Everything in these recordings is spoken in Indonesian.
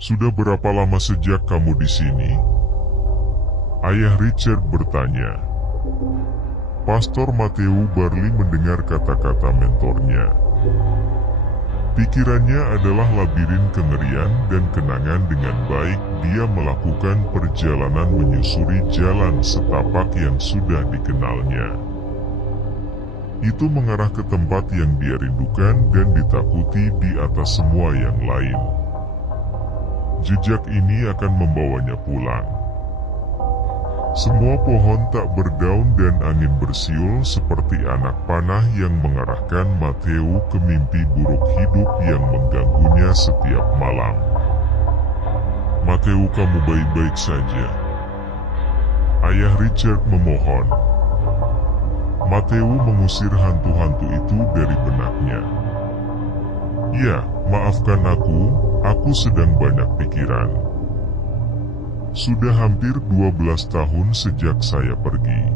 Sudah berapa lama sejak kamu di sini? Ayah Richard bertanya. Pastor Matthew Barley mendengar kata-kata mentornya. Pikirannya adalah labirin kengerian dan kenangan. Dengan baik dia melakukan perjalanan menyusuri jalan setapak yang sudah dikenalnya. Itu mengarah ke tempat yang dia rindukan dan ditakuti di atas semua yang lain. Jejak ini akan membawanya pulang. Semua pohon tak berdaun dan angin bersiul seperti anak panah yang mengarahkan Matthew ke mimpi buruk hidup yang mengganggunya setiap malam. Matthew, kamu baik-baik saja? Ayah Richard memohon. Matthew mengusir hantu-hantu itu dari benaknya. Ya, maafkan aku sedang banyak pikiran. Sudah hampir 12 tahun sejak saya pergi.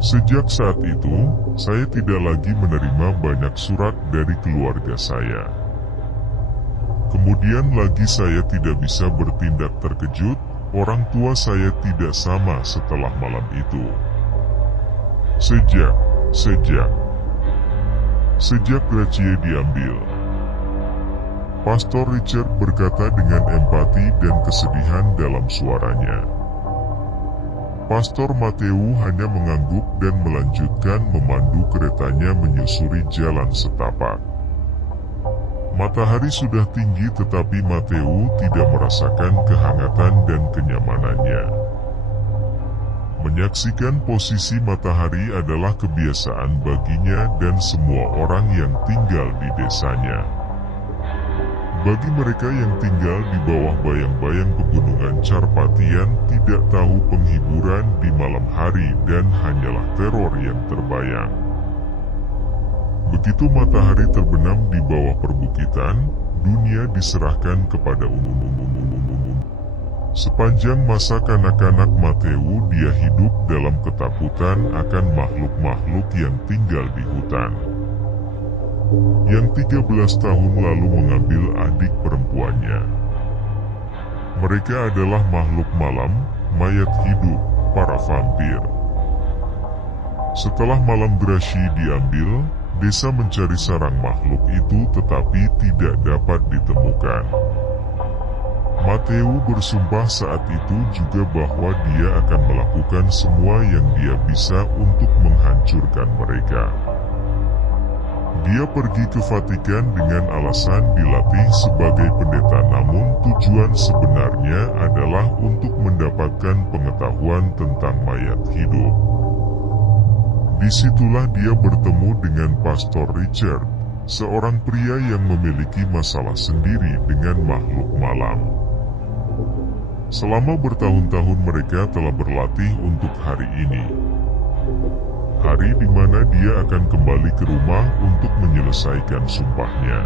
Sejak saat itu, saya tidak lagi menerima banyak surat dari keluarga saya. Kemudian lagi saya tidak bisa bertindak terkejut, orang tua saya tidak sama setelah malam itu. Sejak Gracie diambil. Pastor Richard berkata dengan empati dan kesedihan dalam suaranya. Pastor Matthew hanya mengangguk dan melanjutkan memandu keretanya menyusuri jalan setapak. Matahari sudah tinggi tetapi Matthew tidak merasakan kehangatan dan kenyamanannya. Menyaksikan posisi matahari adalah kebiasaan baginya dan semua orang yang tinggal di desanya. Bagi mereka yang tinggal di bawah bayang-bayang pegunungan Carpathian, tidak tahu penghiburan di malam hari dan hanyalah teror yang terbayang. Begitu matahari terbenam di bawah perbukitan, dunia diserahkan kepada umum. Sepanjang masa kanak-kanak Matthew, dia hidup dalam ketakutan akan makhluk-makhluk yang tinggal di hutan. Yang 13 tahun lalu mengambil adik perempuannya. Mereka adalah makhluk malam, mayat hidup, para vampir. Setelah malam Gracie diambil, desa mencari sarang makhluk itu tetapi tidak dapat ditemukan. Matthew bersumpah saat itu juga bahwa dia akan melakukan semua yang dia bisa untuk menghancurkan mereka. Dia pergi ke Vatikan dengan alasan dilatih sebagai pendeta, namun tujuan sebenarnya adalah untuk mendapatkan pengetahuan tentang mayat hidup. Disitulah dia bertemu dengan Pastor Richard, seorang pria yang memiliki masalah sendiri dengan makhluk malam. Selama bertahun-tahun mereka telah berlatih untuk hari ini. Hari di mana dia akan kembali ke rumah untuk menyelesaikan sumpahnya.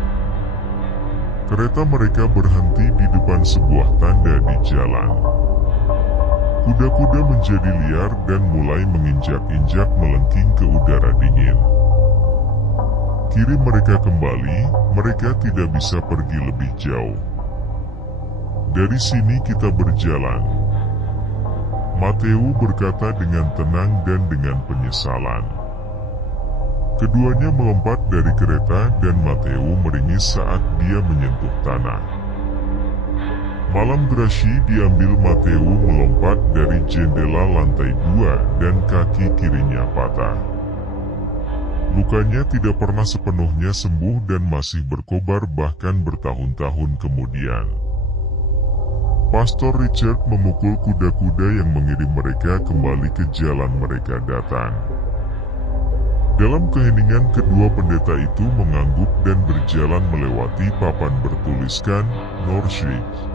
Kereta mereka berhenti di depan sebuah tanda di jalan. Kuda-kuda menjadi liar dan mulai menginjak-injak melengking ke udara dingin. Kirim mereka kembali, mereka tidak bisa pergi lebih jauh. Dari sini kita berjalan. Matthew berkata dengan tenang dan dengan penyesalan. Keduanya melompat dari kereta dan Matthew meringis saat dia menyentuh tanah. Malam Gracie diambil. Matthew melompat dari jendela lantai 2 dan kaki kirinya patah. Lukanya tidak pernah sepenuhnya sembuh dan masih berkobar bahkan bertahun-tahun kemudian. Pastor Richard memukul kuda-kuda yang mengirim mereka kembali ke jalan mereka datang. Dalam keheningan kedua pendeta itu mengangguk dan berjalan melewati papan bertuliskan Northridge.